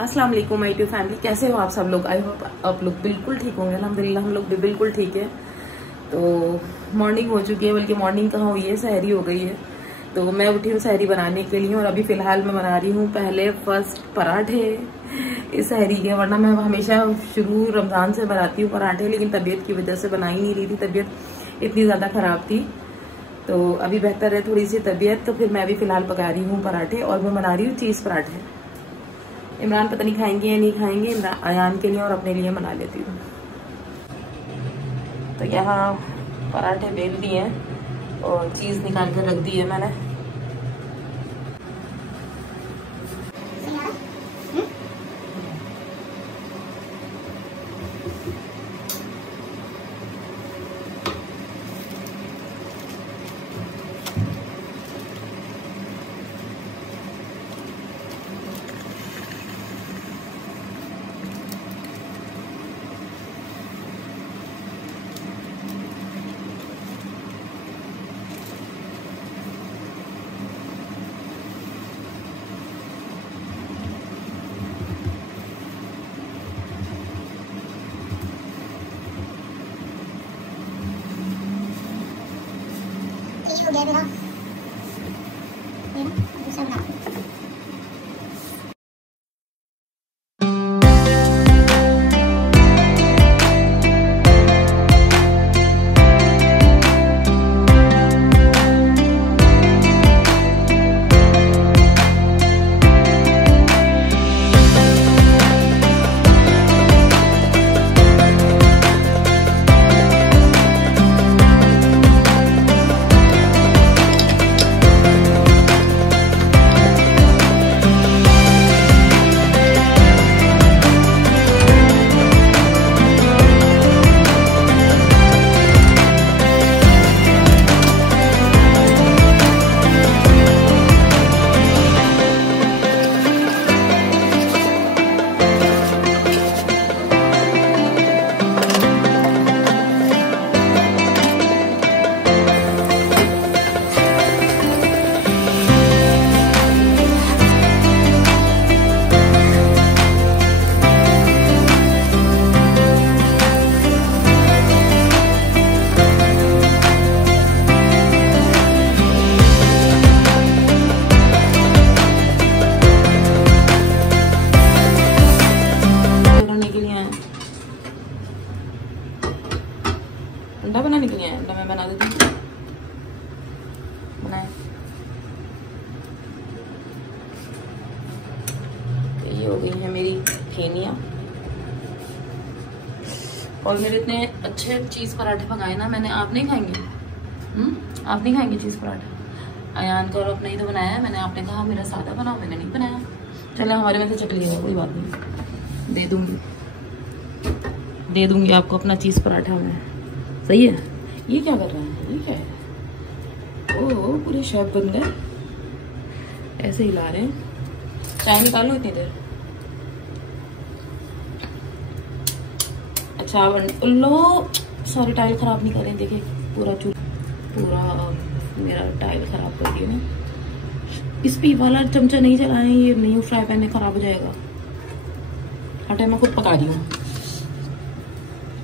अस्सलाम वालेकुम my YouTube family, कैसे हो आप सब लोग। आई होप आप लोग बिल्कुल ठीक होंगे। अल्हम्दुलिल्लाह हम लोग भी बिल्कुल ठीक है। तो मॉर्निंग हो चुकी है, बल्कि मॉर्निंग कहाँ हुई है, सहरी हो गई है। तो मैं उठी हूँ सहरी बनाने के लिए और अभी फिलहाल मैं बना रही हूँ पहले फर्स्ट पराठे इस सहरी के। वरना मैं हमेशा शुरू रमज़ान से बनाती हूँ पराठे, लेकिन तबीयत की वजह से बना ही नहीं रही थी, तबीयत इतनी ज़्यादा ख़राब थी। तो अभी बेहतर है थोड़ी सी तबीयत, तो फिर मैं भी फिलहाल पका रही हूँ पराठे और मैं बना रही हूँ चीज़ पराठे। इमरान पता नहीं खाएंगे या नहीं खाएंगे, अयान के लिए और अपने लिए बना लेती हूँ। तो यहाँ पराठे बेल दिए हैं और चीज़ निकाल कर रख दी है मैंने। हो गया मेरा, दूसरा बना। अंडा बनाने के लिए अंडा मैं बना देती हूँ। बनाए ये हो गई है मेरी फेनिया। और मेरे इतने अच्छे चीज़ पराठे पकाए ना मैंने। आप नहीं खाएंगे? आप नहीं खाएंगे चीज़ पराठा? अयान का और अपना ही तो बनाया है मैंने। आपने कहा मेरा सादा बनाओ, मैंने नहीं बनाया। चले हमारे में से चट लिएगा, कोई बात नहीं, दे दूंगी आपको अपना चीज़ पराठा में। सही है। ये क्या कर रहे हैं? ये क्या है? ओह पूरे शेफ बन गए, ऐसे हिला रहे हैं। चाय निकालो इतनी देर। अच्छा लो, सॉरी टाइल खराब नहीं करें। देखिए पूरा मेरा टाइल खराब कर दिया ना। इस पे वाला चमचा नहीं चलाएं, ये नहीं फ्राई पैन में खराब हो जाएगा। हटे, मैं खुद पका रही हूँ।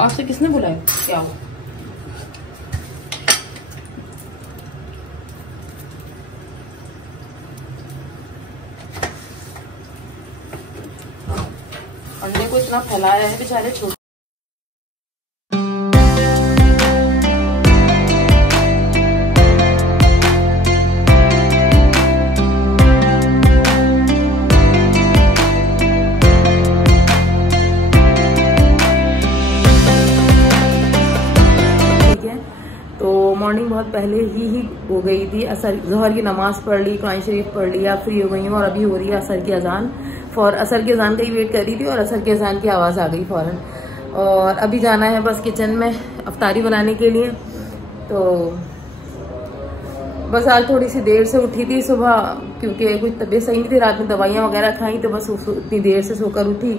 आपसे किसने बुलाया? क्या हो? अंडे को इतना फैलाया है बेचारे छोटे। मॉर्निंग बहुत पहले ही हो गई थी। असर ज़ोहर की नमाज पढ़ ली, कुरान शरीफ पढ़ लिया, फ्री हो गई हूँ और अभी हो रही है असर की अजान। असर की अजान का ही वेट कर रही थी और असर की अजान की आवाज़ आ गई फ़ौरन। और अभी जाना है बस किचन में अफ्तारी बनाने के लिए। तो बस आज थोड़ी सी देर से उठी थी सुबह, क्योंकि कुछ तबीयत सही नहीं थी। रात में दवाइयाँ वगैरह खाई, तो बस उतनी देर से सोकर उठी।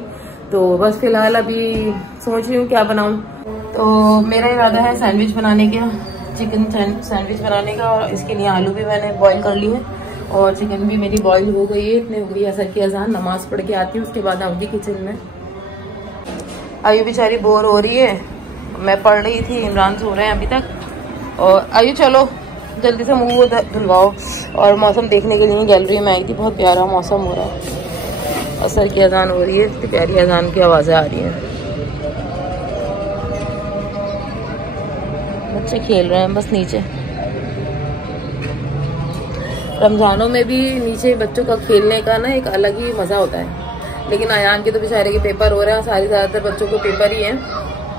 तो बस फिलहाल अभी सोच रही हूँ क्या बनाऊँ। तो मेरा इरादा है सैंडविच बनाने का, चिकन सैंडविच बनाने का। और इसके लिए आलू भी मैंने बॉईल कर लिए और चिकन भी मेरी बॉईल हो गई है। इतने हो गई असर की अजान, नमाज पढ़ के आती हूँ उसके बाद आऊँगी किचन में। आयु बेचारी बोर हो रही है, मैं पढ़ रही थी, इमरान सो रहे हैं अभी तक। और आयु चलो जल्दी से मुँह धुलवाओ। और मौसम देखने के लिए गैलरी में आई थी, बहुत प्यारा मौसम हो रहा है। असर की अजान हो रही है, इतनी प्यारी अजान की आवाज़ें आ रही हैं। बच्चे खेल रहे हैं बस नीचे। रमज़ानों में भी नीचे बच्चों का खेलने का ना एक अलग ही मज़ा होता है। लेकिन अयान के तो बेचारे के पेपर हो रहे हैं, सारे ज़्यादातर बच्चों को पेपर ही हैं,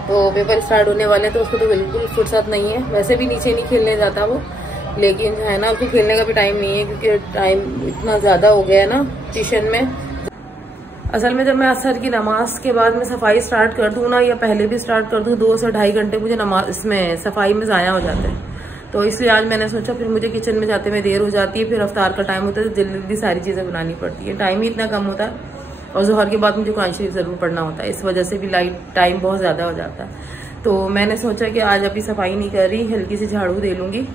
तो पेपर स्टार्ट होने वाले हैं, तो उसको तो बिल्कुल फुर्सत नहीं है। वैसे भी नीचे नहीं खेलने जाता वो, लेकिन जो है ना उसको खेलने का भी टाइम नहीं है, क्योंकि टाइम इतना ज़्यादा हो गया है ना ट्यूशन में। असल में जब मैं असर की नमाज के बाद में सफाई स्टार्ट कर दूँ ना, या पहले भी स्टार्ट कर दूँ, 2 से 2.5 घंटे मुझे नमाज इसमें सफाई में ज़ाया हो जाता है। तो इसलिए आज मैंने सोचा, फिर मुझे किचन में जाते में देर हो जाती है, फिर अफ्तार का टाइम होता है, तो जल्दी जल्दी सारी चीज़ें बनानी पड़ती है, टाइम ही इतना कम होता है। और ज़ोहर के बाद मुझे कुरान शरीफ ज़रूर पढ़ना होता है, इस वजह से भी टाइम बहुत ज़्यादा हो जाता है। तो मैंने सोचा कि आज अभी सफाई नहीं कर रही, हल्की सी झाड़ू दे लूँगी,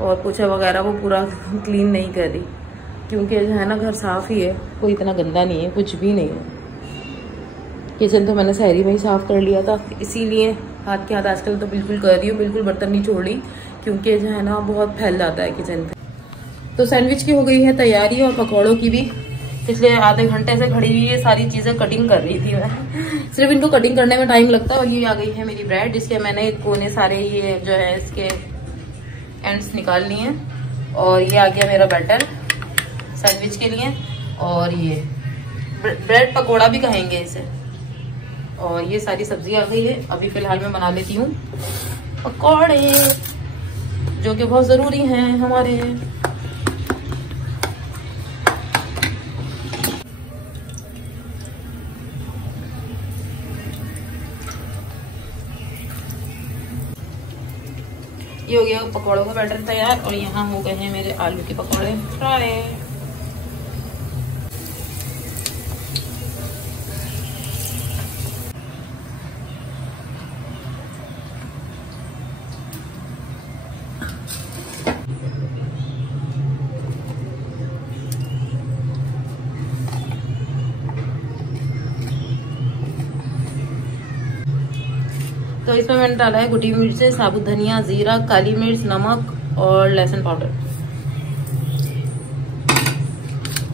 और पोछा वगैरह वो पूरा क्लीन नहीं कर रही, क्योंकि जो है ना घर साफ़ ही है, कोई इतना गंदा नहीं है, कुछ भी नहीं है। किचन तो मैंने सहरी में ही साफ़ कर लिया था, इसीलिए हाथ के हाथ आजकल तो बिल्कुल कर रही हूँ, बिल्कुल बर्तन नहीं छोड़ रही, क्योंकि जो है ना बहुत फैल जाता है किचन पे। तो सैंडविच की हो गई है तैयारी, और पकौड़ों की भी। पिछले आधे घंटे से खड़ी हुई ये सारी चीज़ें कटिंग कर रही थी मैं। सिर्फ इनको कटिंग करने में टाइम लगता है। और ये आ गई है मेरी ब्रेड, जिसके मैंने कोने सारे ये जो है इसके एंड्स निकाल लिए हैं। और ये आ गया मेरा बैटर सैंडविच के लिए, और ये ब्रेड पकौड़ा भी कहेंगे इसे। और ये सारी सब्जी आ गई है। अभी फिलहाल मैं बना लेती हूँ पकौड़े, जो कि बहुत ज़रूरी हैं हमारे। ये हो गया पकौड़ों का बैटर तैयार, और यहाँ हो गए हैं मेरे आलू के पकौड़े फ्राई। तो इसमें मैंने डाला है गुटी मिर्च, साबुत धनिया, जीरा, काली मिर्च, नमक और लहसुन पाउडर।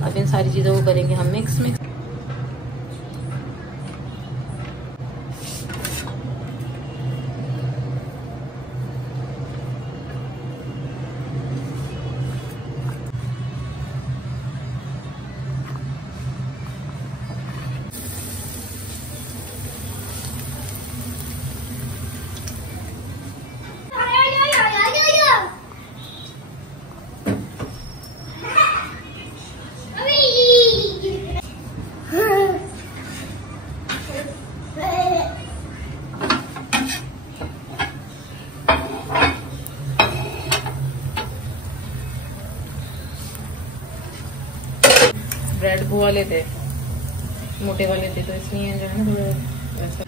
अब इन सारी चीज़ों को करेंगे हम मिक्स। ब्रेड वो वाले थे, मोटे वाले थे, तो इसलिए जो है ना थोड़ा वैसा।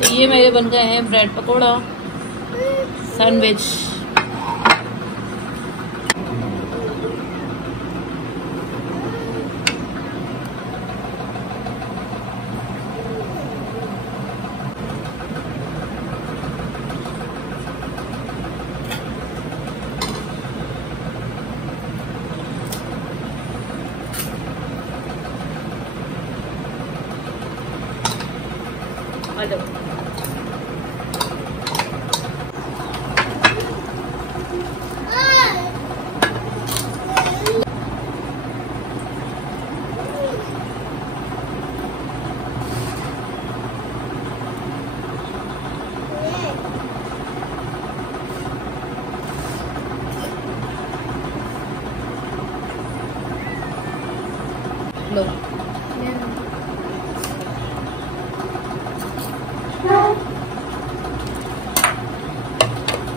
तो ये मेरे बन गए हैं ब्रेड पकोड़ा सैंडविच।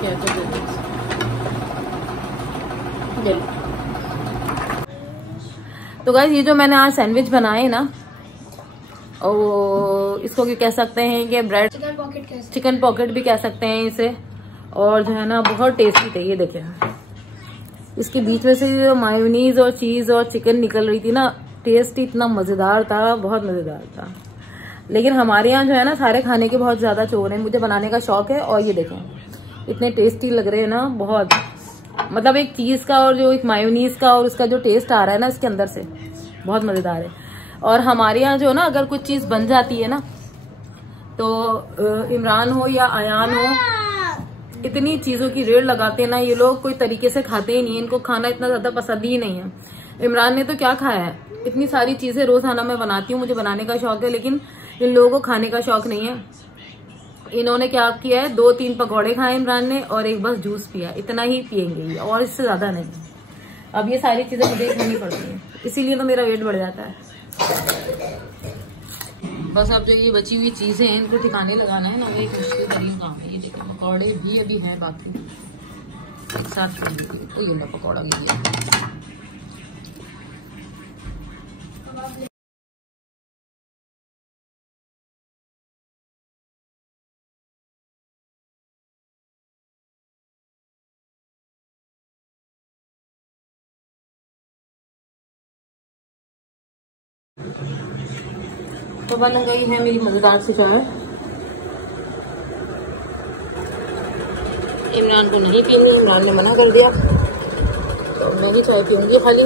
क्या कर देते हैं। तो गाइस ये जो मैंने आज सैंडविच बनाए ना, और इसको भी कह सकते हैं कि ब्रेड चिकन पॉकेट भी कह सकते हैं इसे, और जो है ना बहुत टेस्टी थे। ये देखें, इसके बीच में से जो मायोनीज और चीज और चिकन निकल रही थी ना, टेस्ट इतना मजेदार था, बहुत मजेदार था। लेकिन हमारे यहाँ जो है ना सारे खाने के बहुत ज्यादा चोर हैं, मुझे बनाने का शौक है। और ये देखें इतने टेस्टी लग रहे हैं ना, बहुत, मतलब एक चीज का और जो एक मायोनीज का और उसका जो टेस्ट आ रहा है ना इसके अंदर से, बहुत मजेदार है। और हमारे यहाँ जो ना अगर कुछ चीज बन जाती है ना, तो इमरान हो या आयान हो, इतनी चीजों की रेड लगाते हैं ना ये लोग, कोई तरीके से खाते ही नहीं है, इनको खाना इतना ज्यादा पसंद ही नहीं है। इमरान ने तो क्या खाया है, इतनी सारी चीजें रोजाना मैं बनाती हूँ, मुझे बनाने का शौक है, लेकिन इन लोगों को खाने का शौक नहीं है। इन्होंने क्या किया है, 2-3 पकौड़े खाए इमरान ने और एक बस जूस पिया, इतना ही पियेंगे और इससे ज्यादा नहीं। अब ये सारी चीजें मुझे खानी पड़ती हैं, इसीलिए तो मेरा वेट बढ़ जाता है। बस अब जो ये बची हुई चीजें हैं इनको ठिकाने लगाना है ना, वो एक मुश्किल तरीन काम है। ये देखिए पकौड़े भी अभी हैं बाकी, एक साथ छोड़ दीजिए। तो ये लो पकौड़ा लीजिए। तो बन गई है मेरी मजेदार सी चाय। इमरान को नहीं पीनी, इमरान ने मना कर दिया, तो मैं ही चाय पीऊंगी खाली।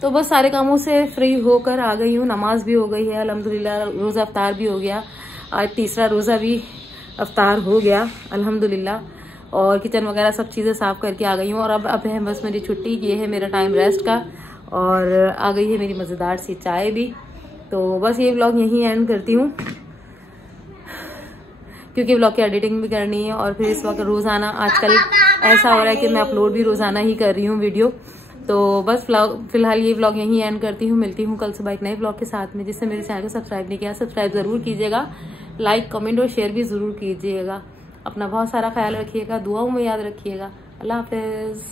तो बस सारे कामों से फ्री होकर आ गई हूँ, नमाज भी हो गई है अल्हम्दुलिल्लाह, रोज़ा अफ्तार भी हो गया, आज तीसरा रोज़ा भी अफ्तार हो गया अल्हम्दुलिल्लाह, और किचन वगैरह सब चीज़ें साफ करके आ गई हूँ। और अब है बस मेरी छुट्टी, ये है मेरा टाइम रेस्ट का, और आ गई है मेरी मज़ेदार सी चाय भी। तो बस ये व्लॉग यहीं एंड करती हूँ, क्योंकि व्लॉग की एडिटिंग भी करनी है, और फिर इस वक्त रोज़ाना आजकल ऐसा हो रहा है कि मैं अपलोड भी रोज़ाना ही कर रही हूँ वीडियो। तो बस फिलहाल ये व्लॉग यहीं एंड करती हूँ, मिलती हूँ कल सुबह एक नए व्लॉग के साथ में। जिससे मेरे चैनल को सब्सक्राइब नहीं किया, सब्सक्राइब जरूर कीजिएगा, लाइक कमेंट और शेयर भी जरूर कीजिएगा। अपना बहुत सारा ख्याल रखिएगा, दुआओं में याद रखिएगा। अल्लाह हाफिज।